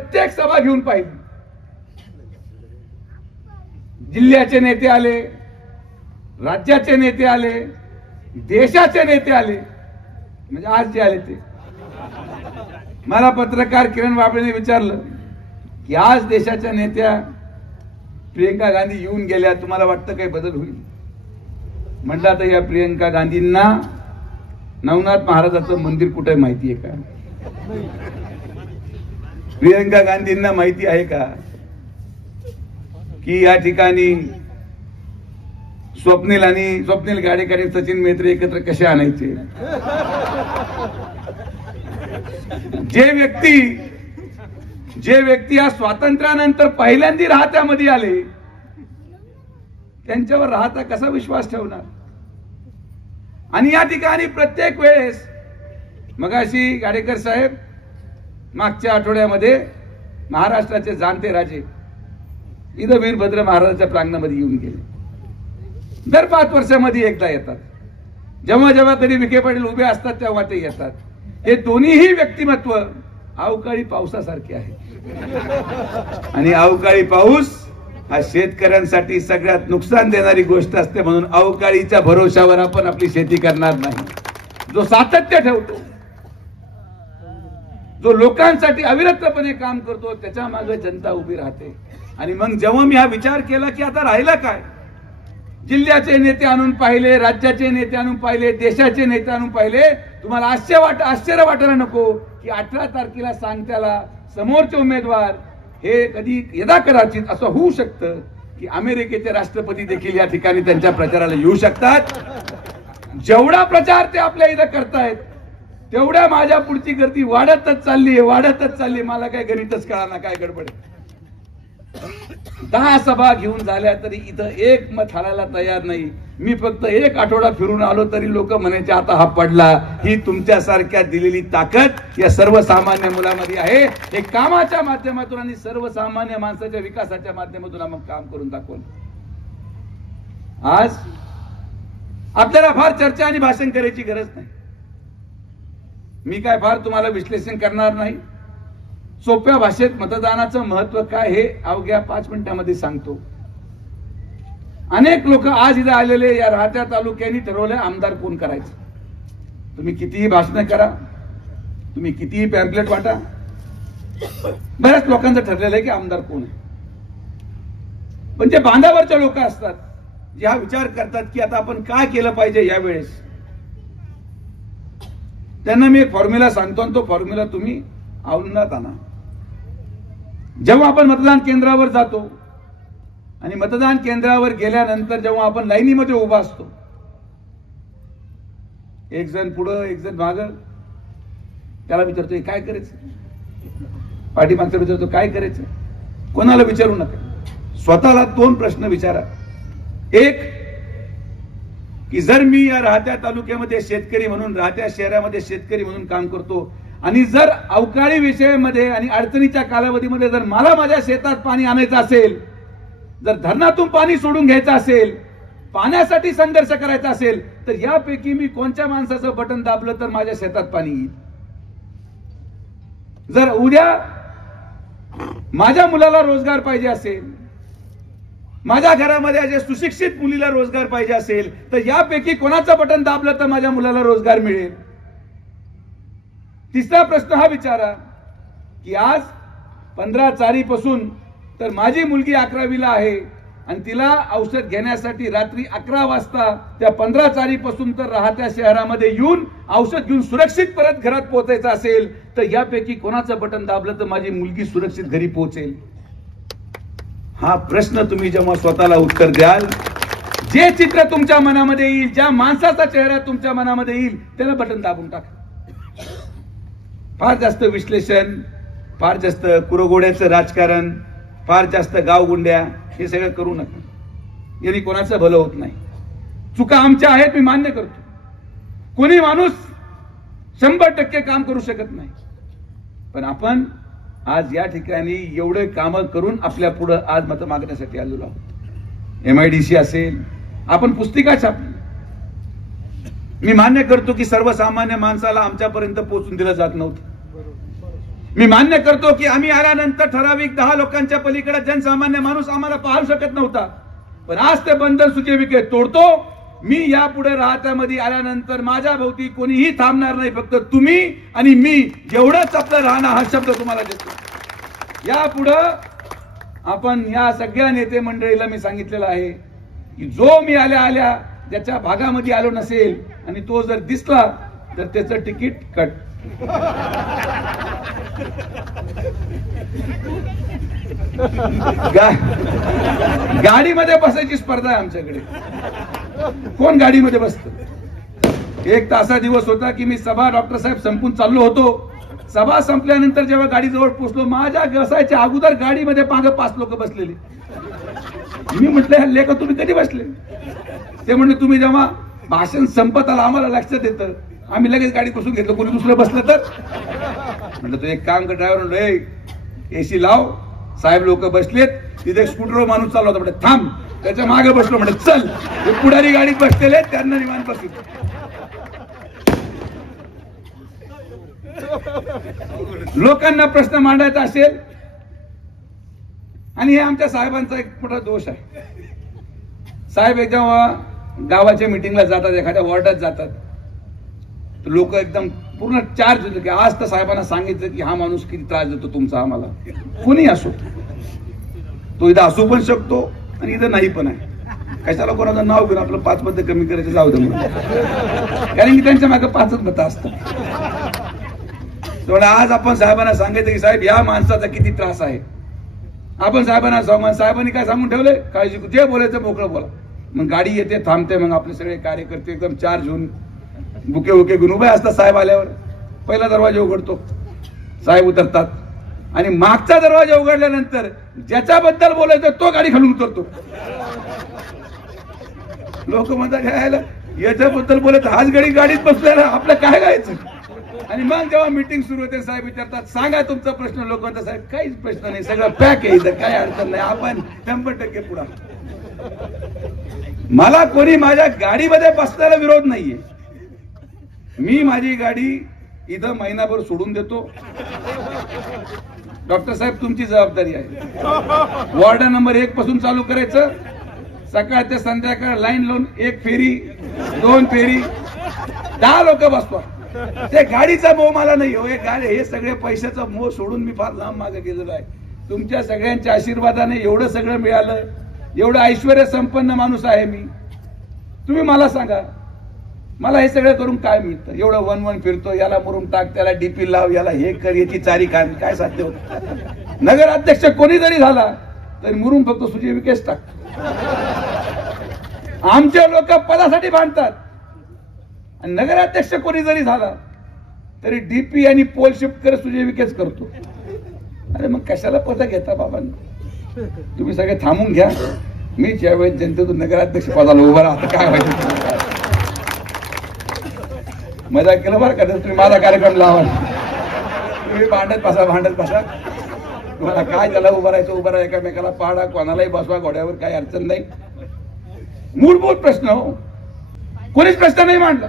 प्रत्येक सभा घेऊन पाहिली, जिल्ह्याचे नेते आले, राज्याचे नेते आले, देशाचे नेते आले, म्हणजे आज जे आले ते. मला पत्रकार किरण बाबळेने विचारलं की आज देशाच्या नेत्या प्रियंका गांधी येऊन गेल्या, तुम्हाला वाटतं काही बदल होईल? म्हटलं आता या प्रियंका गांधींना नवनाथ महाराजाचं मंदिर कुठे माहिती आहे का? प्रियंका गांधींना माहिती आहे का की या ठिकाणी स्वप्नील गाडेकर आणि सचिन मेत्रे एकत्र कसे आणायचे? जे व्यक्ती या स्वातंत्र्यानंतर पहिल्यांदा राहत्यामध्ये आले त्यांच्यावर राहता कसा विश्वास ठेवणार? आणि या ठिकाणी प्रत्येक वेळेस मगाशी गाडेकर साहेब मागच्या आठवड्यामध्ये महाराष्ट्राचे जाणते राजे इथं वीरभद्र महाराजांच्या प्रांगणामध्ये येऊन गेले. दर 5 वर्षामध्ये एकदा येतात. जेव्हा जेव्हा कधी विखे पाटील उभे असतात तेव्हा ते येतात. हे दोन्हीही व्यक्तिमत्व अवकाळी पावसासारखे आहे. आणि अवकाळी पाऊस हा शेतकऱ्यांसाठी सगळ्यात नुकसान देणारी गोष्ट असते. म्हणून अवकाळीच्या भरोशावर आपण आपली शेती करणार नाही. जो सातत्य ठेवतो, जो लोकांसाठी अविरतपणे काम करतो, त्याच्या मागे जनता उभी राहते. आणि मग जेव्हा मी हा विचार केला की आता राहिला काय, जिल्ह्याचे नेते आणून पाहिले, राज्याचे नेते आणून पाहिले, देशाचे नेते आणून पाहिले, तुम्हाला आश्चर्य वाटायला नको की 18 तारखेला सांगत्याला समोरचे उमेदवार हे कधी यदा कदाचित असं होऊ शकतं की अमेरिकेचे राष्ट्रपती देखील या ठिकाणी त्यांच्या प्रचाराला येऊ शकतात. जेवढा प्रचार ते आपल्या इथं करतायत तेवढ्या माझ्या पुढची गर्दी वाढतच चालली. मला काय गणितच कळाना काय गडबड. 10 सभा घेऊन झाल्या तरी इथं एक मत हारायला तयार नाही. मी फक्त 1 आठवडा फिरून आलो तरी लोक म्हणायचे आता हा पडला. ही तुमच्यासारख्या दिलेली ताकद या सर्वसामान्य मुलामध्ये आहे. हे कामाच्या माध्यमातून आणि सर्वसामान्य माणसाच्या विकासाच्या माध्यमातून आपण काम करून दाखवलं. आज आपल्याला फार चर्चा आणि भाषण करायची गरज नाही. मी काय फार तुम्हाला विश्लेषण करणार नाही. सोप्या भाषेत मतदानाचं महत्व काय हे अवघ्या 5 मिनिटांमध्ये सांगतो. अनेक लोक आज इथे आलेले या राहत्या तालुक्यांनी ठरवलंय आमदार कोण करायचं. तुम्ही कितीही भाषण करा, तुम्ही कितीही पॅम्पलेट वाटा, बऱ्याच लोकांचं ठरलेलं आहे की आमदार कोण आहे. पण जे बांधावरचे लोक असतात, जे हा विचार करतात की आता आपण काय केलं पाहिजे यावेळेस, त्यांना मी एक फॉर्म्युला सांगतो आणि तो फॉर्म्युला तुम्ही अवलंबात आणा. जेव्हा आपण मतदान केंद्रावर जातो आणि मतदान केंद्रावर गेल्यानंतर जेव्हा आपण लाईनीमध्ये उभा असतो, एक जण पुढं एक जण मागं, त्याला विचारतो काय करायचं, पाठीमागचा विचारतो काय करायचं. कोणाला विचारू नका, स्वतःला 2 प्रश्न विचारा. एक की जर मी या राहत्या तालुक्यामध्ये शेतकरी म्हणून, राहत्या शहरामध्ये शेतकरी म्हणून काम करतो आणि जर अवकाळी विषयामध्ये आणि अडचणीच्या कालावधीमध्ये जर मला माझ्या शेतात पाणी आणायचं असेल, जर धरणातून पाणी सोडून घ्यायचं असेल, पाण्यासाठी संघर्ष करायचा असेल, तर यापैकी मी कोणत्या माणसाचं बटन दाबलं तर माझ्या शेतात पाणी येईल. जर उद्या माझ्या मुलाला रोजगार पाहिजे असेल, माझ्या घरामध्ये जे सुशिक्षित मुलीला रोजगार पाहिजे असेल, तर यापैकी कोणाचं बटन दाबलं तर माझ्या मुलाला रोजगार मिळेल. तिसरा प्रश्न हा विचारा की आज 15 पासून तर माझी मुलगी 11वीला आहे आणि तिला औषध घेण्यासाठी रात्री 11 वाजता त्या 15 पासून तर राहत्या शहरामध्ये येऊन औषध घेऊन सुरक्षित परत घरात पोहोचायचं असेल, तर यापैकी कोणाचं बटन दाबलं तर माझी मुलगी सुरक्षित घरी पोहोचेल. हा प्रश्न तुम्ही जेव्हा स्वतःला उत्तर द्याल, जे चित्र तुमच्या मनामध्ये येईल, ज्या माणसाचा चेहरा तुमच्या मनामध्ये येईल, त्याला बटन दाबून टाका. फार जास्त विश्लेषण, फार जास्त कुरघोड्याचं राजकारण, फार जास्त गावगुंड्या हे सगळं करू नका. यांनी कोणाचं भलं होत नाही. चुका आमच्या आहेत, मी मान्य करतो. कोणी माणूस 100% काम करू शकत नाही. पण आपण आज या ठिकाणी एवढे काम करून आपल्या पुढे आज मत मागण्यासाठी आलेलो आहोत. MIDC असेल, आपण पुस्तिका छापली. मी मान्य करतो की सर्वसामान्य माणसाला आमच्यापर्यंत पोहोचून दिलं जात नव्हतं. मी मान्य करतो की आम्ही आल्यानंतर ठराविक 10 लोकांच्या पलीकडे जनसामान्य माणूस आम्हाला पाहू शकत नव्हता, पण आज ते बंधन सुजय विखे तोडतो. मी यापुढे राहत्यामध्ये आल्यानंतर माझ्या भोवती कोणीही थांबणार नाही, फक्त तुम्ही आणि मी एवढंच आपलं राहणं हा शब्द तुम्हाला देतो. यापुढं आपण या सगळ्या नेते मंडळीला मी सांगितलेलं आहे की जो मी आल्या ज्याच्या भागामध्ये आलो नसेल आणि तो जर दिसला तर त्याचं तिकीट कट. गाडीमध्ये बसायची स्पर्धा आहे आमच्याकडे. कोण गाडीमध्ये बसत? एक तासा दिवस होता की मी सभा डॉक्टर साहेब संपून चाललो होतो. सभा संपल्यानंतर जेव्हा गाडी जवळ पोहोचलो, माझ्या बसायच्या अगोदर गाडीमध्ये मागे 5 लोक बसलेले. मी म्हटलं लेख तुम्ही कधी बसले? ते म्हणले तुम्ही जेव्हा भाषण संपत आलं आम्हाला लक्षात येतं, आम्ही लगेच गाडी बसून घेतलं, कोणी दुसरं बसलं तर. म्हटलं तो एक काम कर ड्रायव्हर, एसी लाव, साहेब लोक बसलेत, तिथे स्कूटरवर माणूस चालला होता, म्हणजे थांब, त्याच्या मागे बसलो, म्हणजे चल. ते पुढारी गाडीत बसलेले त्यांना निवांत बसले. लोकांना प्रश्न मांडायचा असेल, आणि हे आमच्या साहेबांचा एक मोठा दोष आहे. साहेब जेव्हा गावाच्या मिटिंगला जातात, एखाद्या वॉर्डात जातात, तर लोक एकदम पूर्ण चार्ज होते की आज तर साहेबांना सांगितलं की हा माणूस किती त्रास देतो तुमचा आम्हाला. कोणी असो, तो इथं असू पण शकतो आणि इथं नाही पण आहे. कशाला कोणाचं नाव घेऊन आपलं 5 मतं कमी करायचं जाऊ दे म्हणून, कारण की त्यांच्या मागे 5च मतं असतात. तेवढं आज आपण साहेबांना सांगायचं की साहेब या माणसाचा किती त्रास आहे. आपण साहेबांना सांगू, साहेबांनी काय सांगून ठेवलंय, काळजी जे बोलायचं मोकळं बोला. मग गाडी येते, थांबते, मग आपले सगळे कार्यकर्ते एकदम चार्ज होऊन बुके घेऊन उभे असतात. साहेब आल्यावर पहिला दरवाजा उघडतो, साहेब उतरतात, आणि मागचा दरवाजा उघडल्यानंतर ज्याच्याबद्दल बोलायचं तो गाडी खालून उतरतो. लोक म्हणतात याच्याबद्दल बोलत हाच गाडीत बसलेला, आपलं काय गायचं. आणि मग जेव्हा मीटिंग सुरू होते, साहेब विचारतात सांगा तुमचा प्रश्न. लोक म्हणतात साहेब काहीच प्रश्न नाही, सगळं पॅक आहे इथं, काय अडचण नाही, आपण 100% पुढा. मला कोणी माझ्या गाडीमध्ये बसण्याला विरोध नाहीये. मी माझी गाडी इथं महिनाभर सोडून देतो. डॉक्टर साहेब तुमची जबाबदारी आहे. वॉर्ड नंबर 1 पासून चालू करायचं, सकाळ ते संध्याकाळ लाईन लावून 1 फेरी 2 फेरी 10 लोक बसवा. ते गाडीचा मोह मला नाही हो. हे सगळे पैशाचा मोह सोडून मी फार लांब मागे गेलेलो आहे. तुमच्या सगळ्यांच्या आशीर्वादाने एवढं सगळं मिळालं, एवढं ऐश्वर्य संपन्न माणूस आहे मी. तुम्ही मला सांगा, मला हे सगळं करून काय मिळतं? एवढं वन फिरतो, याला मुरुम टाक, त्याला डीपी लाव, याला हे कर, याची चारी खान, काय साध्य होत? नगराध्यक्ष कोणी जरी झाला तरी मुरुम फक्त सुजय विखेच टाकतो. आमचे लोक पदासाठी भांडतात, आणि नगराध्यक्ष कोणी जरी झाला तरी डीपी आणि पोल शिफ्ट कर सुजय विखेच करतो. अरे मग कशाला पद घेता बाबांना? तुम्ही सगळे थांबून घ्या. मी ज्यावेळेस जनतेतून नगराध्यक्ष पदाला उभा राहतो, काय व्हायचं? मजा केलं बरं का. तुम्ही माझा कार्यक्रम लावा, तुम्ही भांडत बसा. तुम्हाला काय त्याला उभं राहा, एकामेकाला पाडा, कोणालाही बसवा घोड्यावर, काही अडचण नाही. मूलभूत प्रश्न हो, कोणीच प्रश्न नाही मांडला.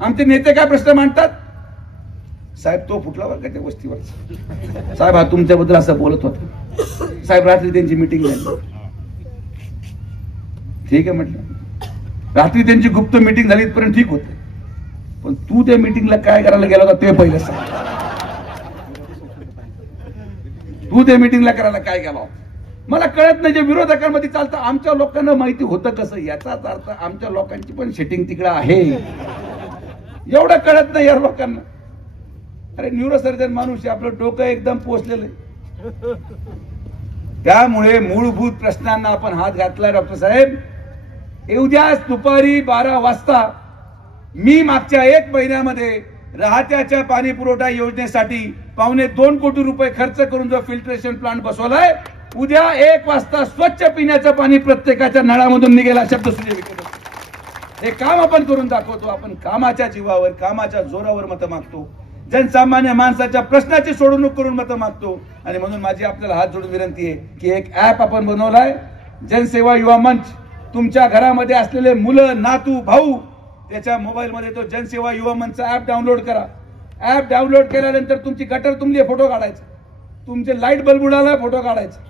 आमचे नेते काय प्रश्न मांडतात? साहेब तो फुटला बरं का त्या वस्तीवर, साहेब हा तुमच्याबद्दल असं बोलत होता, साहेब रात्री त्यांची मीटिंग झाली. ठीक आहे म्हटलं, रात्री त्यांची गुप्त मीटिंग झाली इथपर्यंत ठीक होत, पण तू त्या मीटिंगला काय करायला गेला होता ते पहिलं सांग. तू त्या मीटिंगला करायला काय गेला? मला कळत नाही. जे विरोधकांमध्ये चालतं आमच्या लोकांना माहिती होतं कसं, याचाच अर्थ आमच्या लोकांची पण सेटिंग तिकडे आहे, एवढं कळत नाही या लोकांना. अरे न्यूरोसर्जन माणूस आहे, आपलं डोकं एकदम पोचलेलं आहे. त्यामुळे मूलभूत प्रश्नांना आपण हात घातलाय. डॉक्टर साहेब, उद्या दुपारी 12 वाजता मी मागच्या 1 महिन्यामध्ये राहत्याच्या पाणी पुरवठा योजनेसाठी 2.25 कोटी रुपये खर्च करून जो फिल्ट्रेशन प्लांट बसवलाय, उद्या 1 वाजता स्वच्छ पिण्याचं पाणी प्रत्येकाच्या नळामधून निघेल शब्द सुजय विखे. हे काम आपण करून दाखवतो. आपण कामाच्या जीवावर, कामाच्या जोरावर मतं मागतो. जनसामान्य माणसाच्या प्रश्नाची सोडवणूक करून मतं मागतो. आणि म्हणून माझी आपल्याला हात जोडून विनंती आहे की एक ऍप आपण बनवलाय, जनसेवा युवा मंच. तुमच्या घरामध्ये असलेले मुलं, नातू, भाऊ त्याच्या मोबाईल मध्ये तो जनसेवा युवा मंचचा ऍप डाउनलोड करा. ऍप डाउनलोड केल्यानंतर तुमची गटर तुंबली फोटो काढायचा, तुमचे लाईट बल्ब उडाला फोटो काढायचा,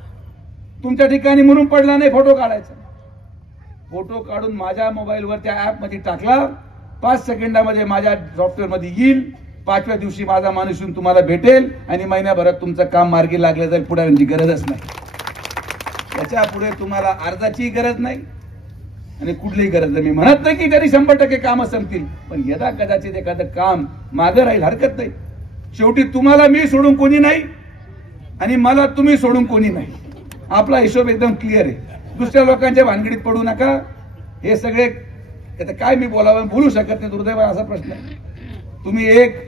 तुमच्या ठिकाणी मुरुम पडला नाही फोटो काढायचा. फोटो काढून माझ्या मोबाईलवर त्या ऍप मध्ये टाकला, 5 सेकंदामध्ये माझ्या सॉफ्टवेअर मध्ये येईल. 5व्या दिवशी माझा माणूस येऊन तुम्हाला भेटेल आणि महिन्याभरात तुमचं काम मार्गी लागलं जाईल. पुढाऱ्यांची गरजच नाही. त्याच्या पुढे तुम्हाला अर्जाची गरज नाही आणि कुठलीही गरज नाही. मी म्हणत नाही की तरी 100% कामं संपतील, पण यदा कदाचित एखादं काम मागं राहील हरकत नाही. शेवटी तुम्हाला मी सोडून कोणी नाही आणि मला तुम्ही सोडून कोणी नाही. आपला हिशोब एकदम क्लिअर आहे. दुसऱ्या लोकांच्या भानगडीत पडू नका. हे सगळे आता काय मी बोलावं, बोलू शकत नाही, दुर्दैव असा प्रश्न आहे. तुम्ही एक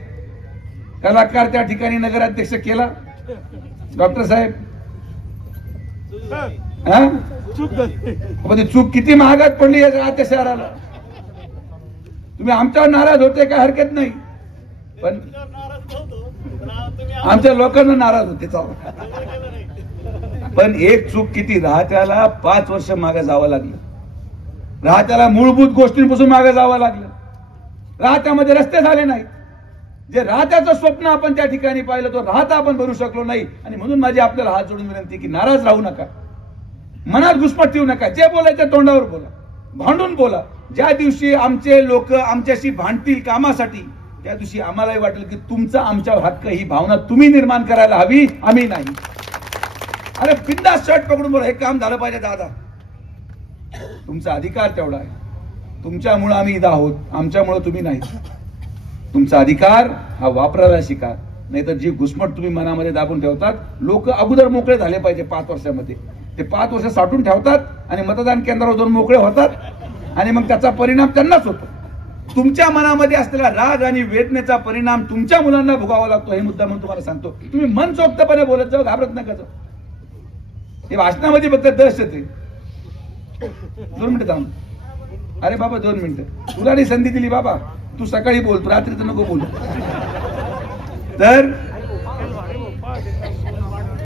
कलाकार त्या ठिकाणी नगराध्यक्ष केला, डॉक्टर साहेब, चूक किती महागात पडली या शहराला. तुम्ही आमच्यावर नाराज होते काय हरकत नाही, पण आमच्या लोकांना नाराज होते. पण एक चूक किती, राहत्याला 5 वर्ष मागे जावं लागलं. राहत्याला मूलभूत गोष्टींपासून मागे जावं लागलं. राहत्यामध्ये रस्ते झाले नाही. जे राहत्याचं स्वप्न आपण त्या ठिकाणी पाहिलं तो राहता आपण भरू शकलो नाही. आणि म्हणून माझी आपल्याला हात जोडून विनंती की नाराज राहू नका, मनात घुसमट ठेवू नका. जे बोलायचं तोंडावर बोला, भांडून बोला. ज्या दिवशी आमचे लोक आमच्याशी भांडतील कामासाठी, त्या दिवशी आम्हालाही वाटेल की तुमचा आमच्यावर हक्क, ही भावना तुम्ही निर्माण करायला हवी, आम्ही नाही. अरे बिंदास शर्ट पकडून बोला, हे काम झालं पाहिजे दादा. तुमचा अधिकार तेवढा आहे. तुमच्यामुळे आम्ही इथं आहोत, आमच्यामुळे तुम्ही नाही. तुमचा अधिकार हा वापरायला शिका, नाहीतर जी घुसमट तुम्ही मनामध्ये दाबून ठेवतात. लोक अगोदर मोकळे झाले पाहिजे 5 वर्षामध्ये. ते 5 वर्ष साठून ठेवतात आणि मतदान केंद्रावर जाऊन मोकळे होतात आणि मग त्याचा परिणाम त्यांनाच होतो. तुमच्या मनामध्ये असलेला राग आणि वेदनेचा परिणाम तुमच्या मुलांना भोगावा लागतो. हे मुद्दा म्हणून तुम्हाला सांगतो. तुम्ही मनसोक्तपणे बोलत जाऊ, घाबरत नका जाऊ. हे भाषणामध्ये फक्त दहशत आहे. 2 मिनिटं थांब. अरे बाबा 2 मिनिटं, तुला नाही संधी दिली बाबा, तू सकाळी बोल, तू रात्रीचं नको बोल. तर